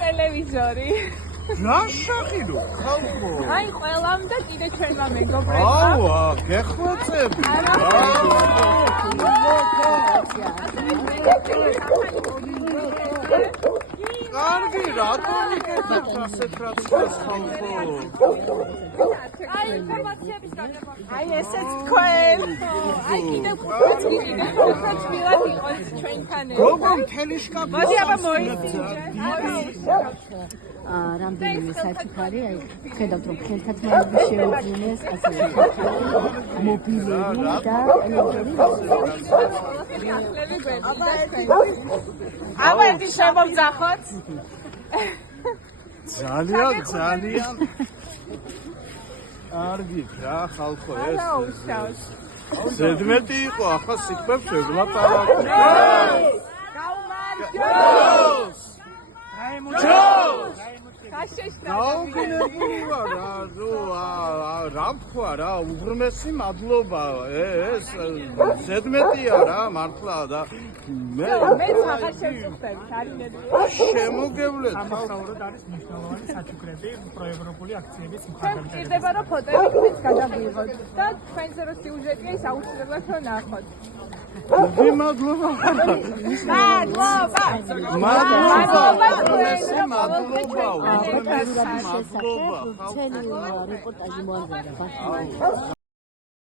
ტელევიზორი. რა შეხილო ხალხო? აი ყველამ და კიდე ჩვენმა მეგობრებმა. აუა, გეხვეწები. კარგი, რატომ იკეთებ ასეთ რაცხვას ხალხო? აი ინფორმაციების გაგება. აი ესეც თქვენ. აი კიდე ხუთად იყოს ჩვენთან. გოგო მთელი შკაფი. მოდი აბა მოიწინე. რამდენიმე საჩუქარი, აი ხედავთ რომ ხელთათმანები შეუძინეს, ასე მობილური და აბა ერთი შემოვძახოთ. ძალიან კარგი რა ხალხო ეს. არა უშავს. ზედმეტი იყო, ახლა სიტყვებს ვევლაპარაკო. გაუმარჯოს! გაუგნებული ვარ რა თქვა რა უღრმესი მადლობა ეს ზედმეტია რა მართლა და მე აღარ შევწუხდებით არის ნედლი შემოგევლეთ ამასაურად არის მნიშვნელოვანი საჩუქრები პროევროპული აქციების ჩვენ ვჭირდება რომ ფოტოები თქვენს გადავიღოთ და თქვენზე რო სიუჟეტია ის აუცილებლად რომ ნახოთ მადლობა რეპორტაჟი მოამზადა.